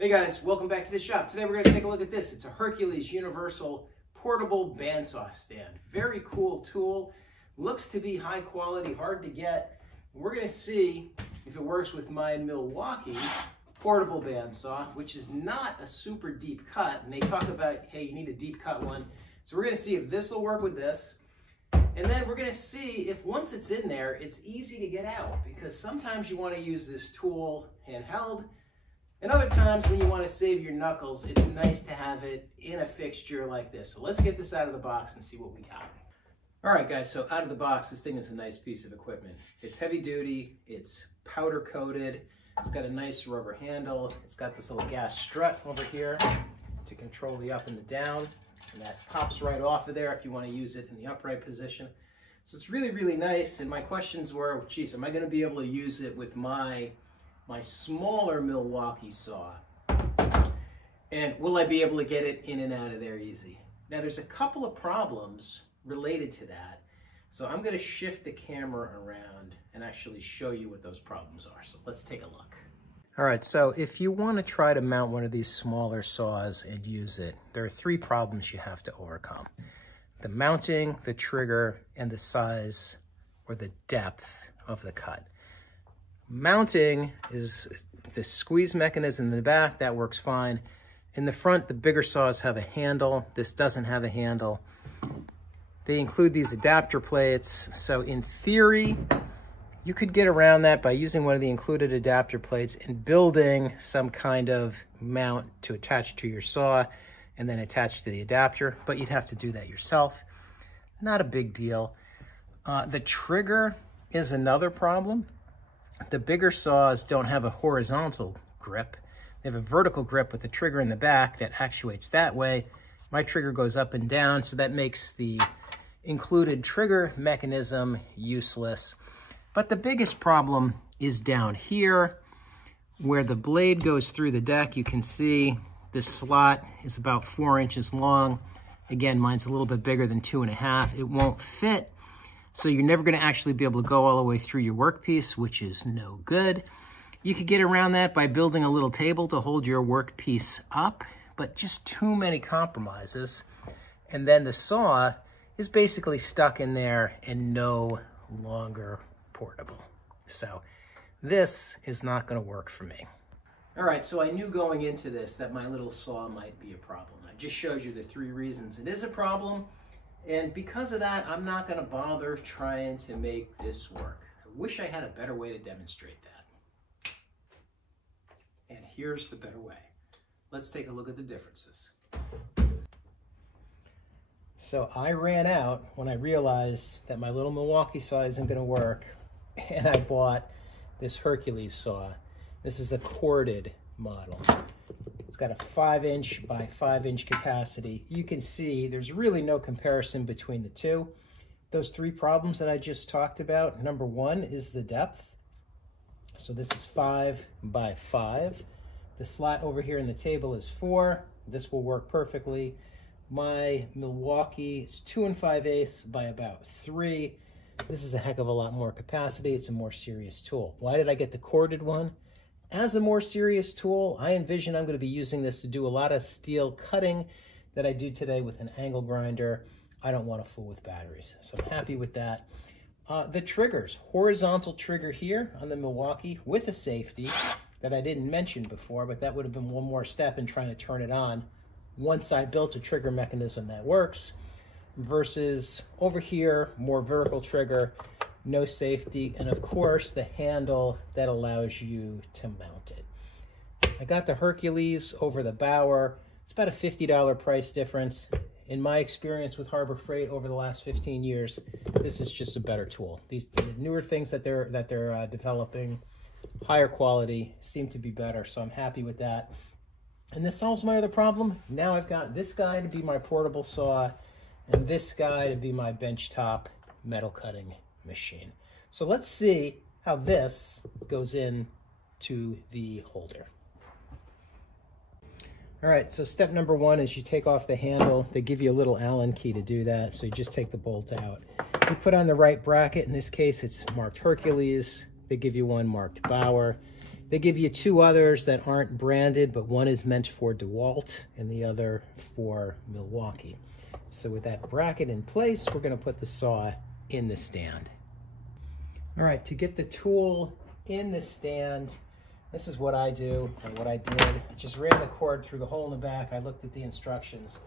Hey guys, welcome back to the shop. Today we're going to take a look at this. It's a Hercules Universal Portable Bandsaw Stand. Very cool tool. Looks to be high quality, hard to get. We're going to see if it works with my Milwaukee portable bandsaw, which is not a super deep cut. And they talk about, hey, you need a deep cut one. So we're going to see if this will work with this. And then we're going to see if once it's in there, it's easy to get out, because sometimes you want to use this tool handheld. And other times when you want to save your knuckles, it's nice to have it in a fixture like this. So let's get this out of the box and see what we got. All right, guys, so out of the box, this thing is a nice piece of equipment. It's heavy duty, it's powder coated, it's got a nice rubber handle, it's got this little gas strut over here to control the up and the down, and that pops right off of there if you want to use it in the upright position. So it's really, really nice, and my questions were, geez, am I going to be able to use it with my smaller Milwaukee saw, and will I be able to get it in and out of there easy? Now there's a couple of problems related to that, so I'm going to shift the camera around and actually show you what those problems are. So let's take a look. All right, so if you want to try to mount one of these smaller saws and use it, there are three problems you have to overcome: the mounting, the trigger, and the size or the depth of the cut. Mounting is the squeeze mechanism in the back, that works fine. In the front, the bigger saws have a handle. This doesn't have a handle. They include these adapter plates. So in theory, you could get around that by using one of the included adapter plates and building some kind of mount to attach to your saw and then attach to the adapter, but you'd have to do that yourself. Not a big deal. The trigger is another problem. The bigger saws don't have a horizontal grip. They have a vertical grip with the trigger in the back that actuates that way. My trigger goes up and down, so that makes the included trigger mechanism useless. But the biggest problem is down here where the blade goes through the deck. You can see this slot is about 4 inches long. Again, mine's a little bit bigger than 2.5. It won't fit. So you're never going to actually be able to go all the way through your workpiece, which is no good. You could get around that by building a little table to hold your workpiece up, but just too many compromises. And then the saw is basically stuck in there and no longer portable. So this is not going to work for me. All right, so I knew going into this that my little saw might be a problem. I just showed you the 3 reasons it is a problem. And because of that, I'm not going to bother trying to make this work. I wish I had a better way to demonstrate that. And here's the better way. Let's take a look at the differences. So I ran out when I realized that my little Milwaukee saw isn't going to work, and I bought this Hercules saw. This is a corded model. It's got a 5-inch by 5-inch capacity. You can see there's really no comparison between the two. Those 3 problems that I just talked about, number 1 is the depth. So this is 5 by 5. The slot over here in the table is 4. This will work perfectly. My Milwaukee is 2 5/8 by about 3. This is a heck of a lot more capacity. It's a more serious tool. Why did I get the corded one? As a more serious tool, I envision I'm going to be using this to do a lot of steel cutting that I do today with an angle grinder. I don't want to fool with batteries, so I'm happy with that. The triggers, horizontal trigger here on the Milwaukee with a safety that I didn't mention before, but that would have been one more step in trying to turn it on once I built a trigger mechanism that works, versus over here, more vertical trigger, no safety, and of course the handle that allows you to mount it. I got the Hercules over the Bauer. It's about a $50 price difference. In my experience with Harbor Freight over the last 15 years, this is just a better tool. The newer things that they're developing, higher quality, seem to be better, so I'm happy with that. And this solves my other problem. Now I've got this guy to be my portable saw and this guy to be my benchtop metal cutting machine. So let's see how this goes in to the holder. All right, so step number 1 is you take off the handle. They give you a little Allen key to do that, so you just take the bolt out. You put on the right bracket. In this case, it's marked Hercules. They give you one marked Bauer. They give you two others that aren't branded, but one is meant for DeWalt and the other for Milwaukee. So with that bracket in place, we're going to put the saw in the stand. All right, to get the tool in the stand, this is what I do, or what I did. I just ran the cord through the hole in the back. I looked at the instructions.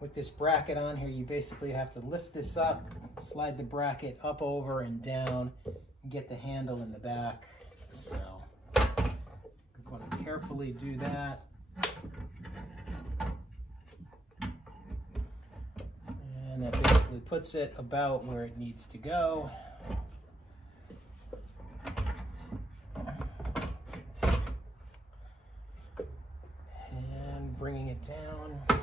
With this bracket on here, you basically have to lift this up, slide the bracket up, over, and down, and get the handle in the back. So I'm going to carefully do that. And that basically puts it about where it needs to go. And bringing it down.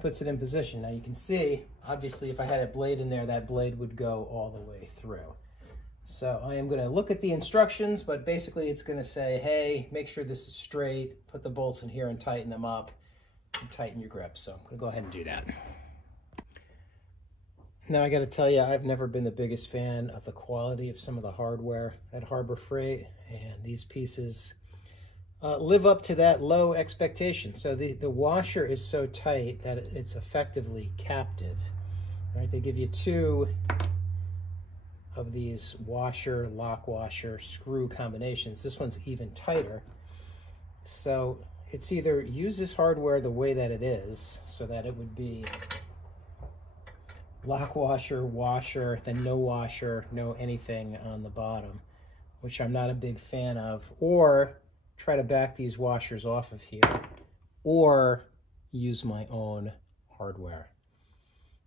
Puts it in position. Now you can see, obviously, if I had a blade in there, that blade would go all the way through. So I am going to look at the instructions, but basically it's going to say, hey, make sure this is straight, put the bolts in here and tighten them up, and tighten your grip. So I'm going to go ahead and do that. Now I got to tell you, I've never been the biggest fan of the quality of some of the hardware at Harbor Freight, and these pieces live up to that low expectation. So the washer is so tight that it's effectively captive. All right, they give you two of these washer, lock washer, screw combinations. This one's even tighter. So it's either use this hardware the way that it is, so that it would be lock washer, washer, then no washer, no anything on the bottom, which I'm not a big fan of, or try to back these washers off of here, or use my own hardware.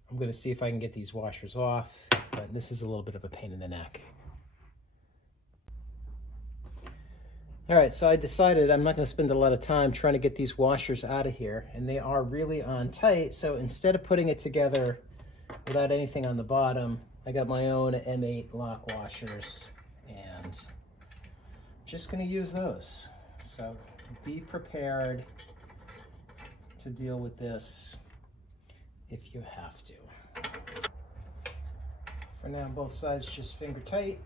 I'm going to see if I can get these washers off, but this is a little bit of a pain in the neck. All right, so I decided I'm not going to spend a lot of time trying to get these washers out of here, and they are really on tight. So instead of putting it together without anything on the bottom, I got my own M8 lock washers, and just going to use those. So be prepared to deal with this if you have to. For now, both sides just finger tight.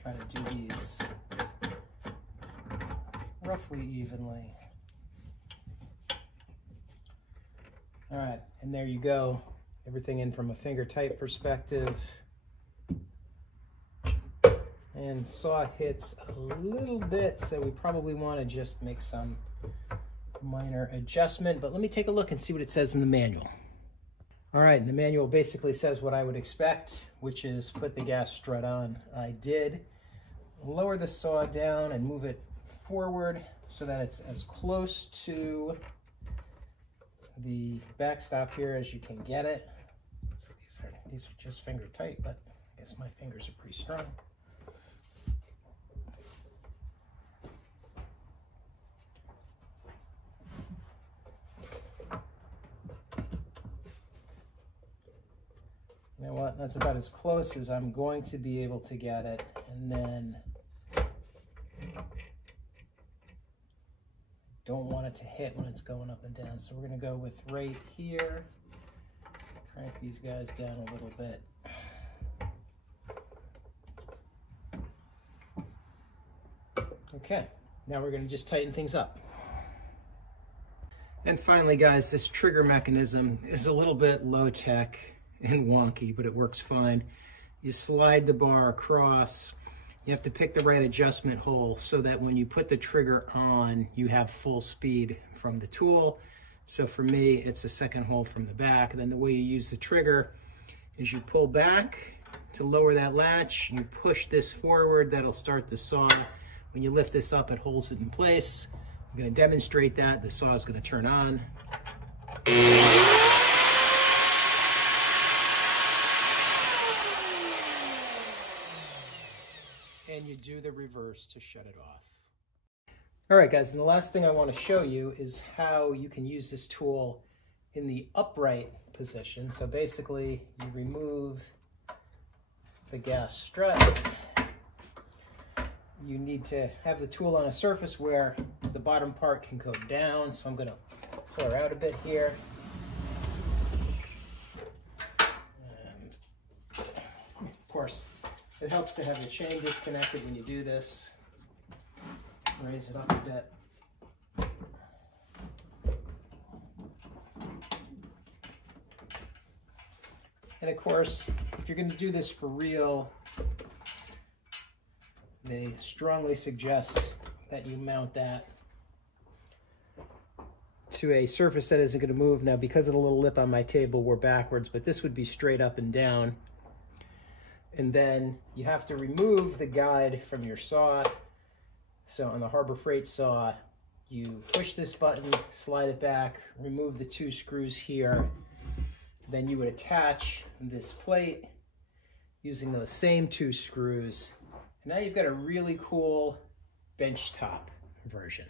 Try to do these roughly evenly. All right, and there you go. Everything in from a finger tight perspective. And saw hits a little bit, so we probably want to just make some minor adjustment, but let me take a look and see what it says in the manual. All right, the manual basically says what I would expect, which is put the gas strut on. I did lower the saw down and move it forward so that it's as close to the backstop here as you can get it. So these are just finger tight, but I guess my fingers are pretty strong. You know what, that's about as close as I'm going to be able to get it. And then don't want it to hit when it's going up and down. So we're going to go with right here. Crank these guys down a little bit. Okay, now we're going to just tighten things up. And finally, guys, this trigger mechanism is a little bit low tech and wonky, but it works fine. You slide the bar across. You have to pick the right adjustment hole so that when you put the trigger on, you have full speed from the tool. So for me, it's the second hole from the back. And then the way you use the trigger is you pull back to lower that latch. You push this forward, that'll start the saw. When you lift this up, it holds it in place. I'm going to demonstrate that. The saw is going to turn on. And you do the reverse to shut it off. All right, guys, and the last thing I want to show you is how you can use this tool in the upright position. So basically, you remove the gas strut. You need to have the tool on a surface where the bottom part can go down. So I'm going to pull her out a bit here. And of course, it helps to have the chain disconnected when you do this. Raise it up a bit. And of course, if you're going to do this for real, they strongly suggest that you mount that to a surface that isn't going to move. Now, because of the little lip on my table, we're backwards, but this would be straight up and down. And then you have to remove the guide from your saw. So on the Harbor Freight saw, you push this button, slide it back, remove the 2 screws here. Then you would attach this plate using those same 2 screws. And now you've got a really cool benchtop version.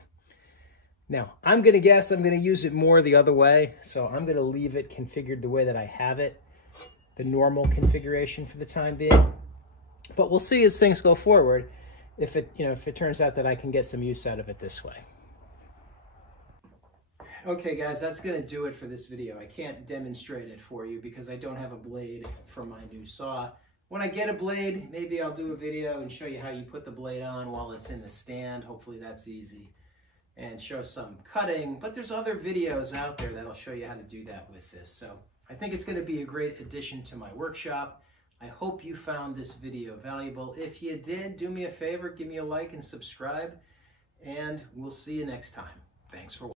Now, I'm going to guess I'm going to use it more the other way, so I'm going to leave it configured the way that I have it, the normal configuration for the time being. But we'll see as things go forward if it turns out that I can get some use out of it this way. Okay guys, that's going to do it for this video. I can't demonstrate it for you because I don't have a blade for my new saw. When I get a blade, maybe I'll do a video and show you how you put the blade on while it's in the stand. Hopefully that's easy. And show some cutting, but there's other videos out there that'll show you how to do that with this. So I think it's going to be a great addition to my workshop. I hope you found this video valuable. If you did, do me a favor, give me a like and subscribe, and we'll see you next time. Thanks for watching.